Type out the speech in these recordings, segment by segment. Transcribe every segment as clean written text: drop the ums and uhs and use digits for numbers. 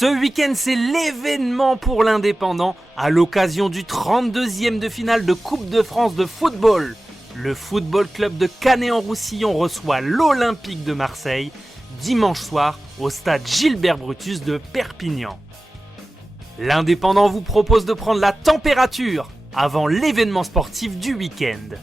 Ce week-end, c'est l'événement pour l'Indépendant à l'occasion du 32e de finale de Coupe de France de football. Le Football Club de Canet-en-Roussillon reçoit l'Olympique de Marseille dimanche soir au stade Gilbert Brutus de Perpignan. L'Indépendant vous propose de prendre la température avant l'événement sportif du week-end.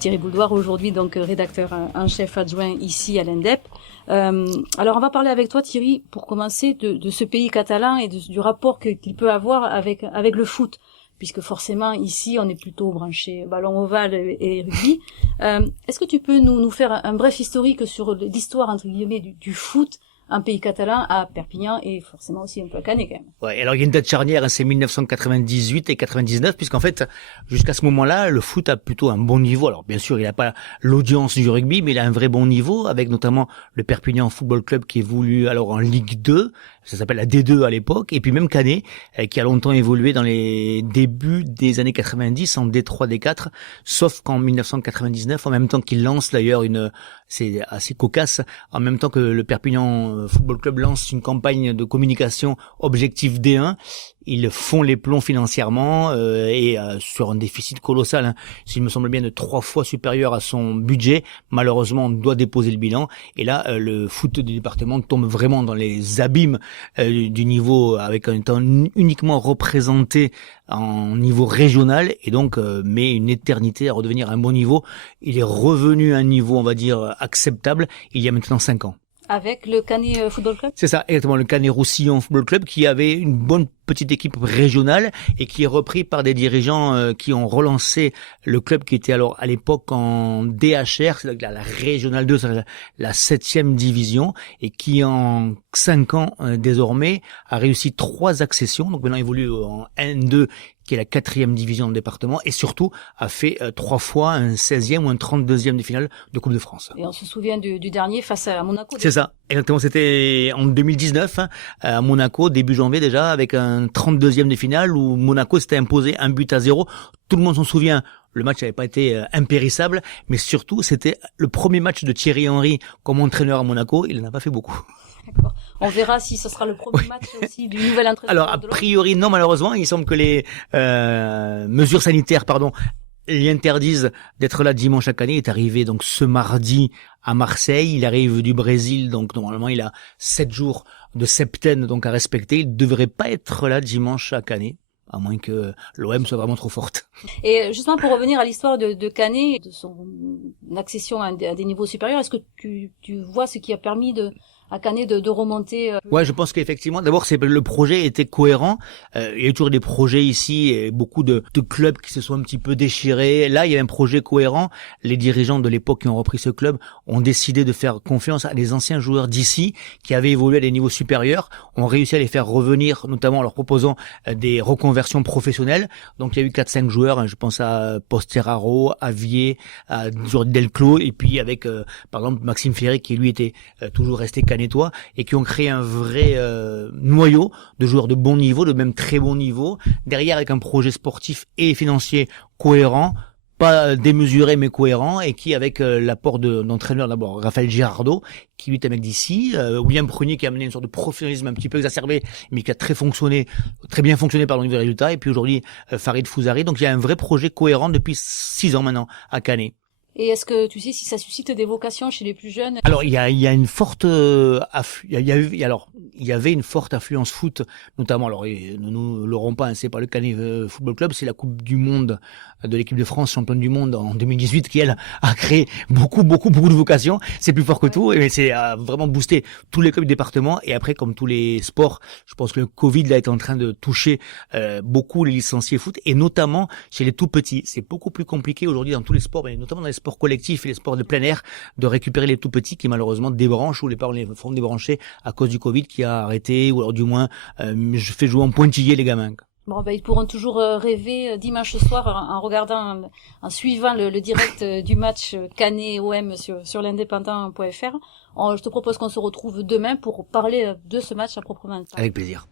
Thierry Bouldoir, aujourd'hui donc rédacteur en chef adjoint ici à l'Indep. Alors on va parler avec toi Thierry, pour commencer, de ce pays catalan et du rapport qu'il peut avoir avec le foot, puisque forcément ici on est plutôt branché ballon ovale et rugby. Est-ce que tu peux nous faire un bref historique sur l'histoire entre guillemets du foot un pays catalan à Perpignan et forcément aussi un peu à Canet quand même. Ouais, alors il y a une date charnière, c'est 1998 et 99, puisqu'en fait, jusqu'à ce moment-là, le foot a plutôt un bon niveau. Alors bien sûr, il n'a pas l'audience du rugby, mais il a un vrai bon niveau, avec notamment le Perpignan Football Club qui évolue alors en Ligue 2, ça s'appelle la D2 à l'époque, et puis même Canet, qui a longtemps évolué dans les débuts des années 90 en D3, D4, sauf qu'en 1999, en même temps qu'il lance d'ailleurs c'est assez cocasse, en même temps que le Perpignan Football Club lance une campagne de communication Objectif D1, ils font les plombs financièrement et sur un déficit colossal, hein, s'il me semble bien de 3 fois supérieur à son budget. Malheureusement, on doit déposer le bilan, et là le foot du département tombe vraiment dans les abîmes du niveau, avec un temps uniquement représenté en niveau régional, et donc met une éternité à redevenir un bon niveau. Il est revenu à un niveau, on va dire, acceptable il y a maintenant 5 ans. Avec le Canet Football Club? C'est ça, exactement, le Canet-Roussillon Football Club, qui avait une bonne petite équipe régionale et qui est repris par des dirigeants qui ont relancé le club, qui était alors à l'époque en DHR, c'est la régionale 2, c'est la 7e division, et qui en 5 ans désormais a réussi 3 accessions, donc maintenant évolue en N2, qui est la 4e division de département, et surtout a fait 3 fois un 16e ou un 32e de finale de Coupe de France. Et on se souvient du dernier face à Monaco. C'est ça, exactement, c'était en 2019, à Monaco, début janvier déjà, avec un 32e de finale où Monaco s'était imposé 1-0. Tout le monde s'en souvient. Le match n'avait pas été impérissable, mais surtout c'était le premier match de Thierry Henry comme entraîneur à Monaco. Il n'en a pas fait beaucoup. D'accord. On verra si ce sera le premier match aussi du nouvel entraîneur. Alors a priori non, malheureusement, il semble que les mesures sanitaires, lui interdisent d'être là dimanche à Canet. Il est arrivé donc ce mardi à Marseille. Il arrive du Brésil, donc normalement il a 7 jours de septaine donc à respecter. Il devrait pas être là dimanche à Canet, à moins que l'OM soit vraiment trop forte. Et justement, pour revenir à l'histoire de Canet, de son accession à des niveaux supérieurs, est-ce que tu vois ce qui a permis à Canet de remonter? Ouais, je pense qu'effectivement, d'abord, le projet était cohérent. Il y a eu toujours des projets ici, et beaucoup de clubs qui se sont un petit peu déchirés. Là, il y a un projet cohérent. Les dirigeants de l'époque qui ont repris ce club ont décidé de faire confiance à des anciens joueurs d'ici qui avaient évolué à des niveaux supérieurs, ont réussi à les faire revenir, notamment en leur proposant des reconversions professionnelles. Donc, il y a eu 4-5 joueurs, je pense à Posteraro, Avier, à Jordi Delclos, et puis avec, par exemple, Maxime Ferré, qui lui était toujours resté canétois, et qui ont créé un vrai noyau de joueurs de bon niveau, de même très bon niveau, derrière avec un projet sportif et financier cohérent, pas démesuré mais cohérent, et qui avec l'apport d'entraîneurs, d'abord Raphaël Girardot, qui lui est un mec d'ici, William Prunier qui a amené une sorte de professionnalisme un petit peu exacerbé, mais qui a très bien fonctionné par le niveau des résultats, et puis aujourd'hui Farid Fouzari. Donc il y a un vrai projet cohérent depuis 6 ans maintenant à Canet. Et est-ce que tu sais si ça suscite des vocations chez les plus jeunes? Alors il y a une forte il y avait une forte affluence foot, notamment, alors ne nous l'aurons pas, c'est pas le Canet Football Club, c'est la Coupe du Monde de l'équipe de France, championne du monde en 2018, qui elle a créé beaucoup de vocations. C'est plus fort que tout, et c'est vraiment boosté tous les clubs du département. Et après, comme tous les sports, je pense que le Covid là est en train de toucher beaucoup les licenciés foot, et notamment chez les tout petits. C'est beaucoup plus compliqué aujourd'hui dans tous les sports, mais notamment dans les sports collectifs et les sports de plein air, de récupérer les tout petits qui malheureusement débranchent, ou les parents les font débrancher à cause du Covid qui a arrêté, ou alors du moins je fais jouer en pointillé les gamins. Bon, ils pourront toujours rêver dimanche soir en regardant, en suivant le direct du match Canet-OM sur l'indépendant.fr. Je te propose qu'on se retrouve demain pour parler de ce match à proprement parler. Avec plaisir.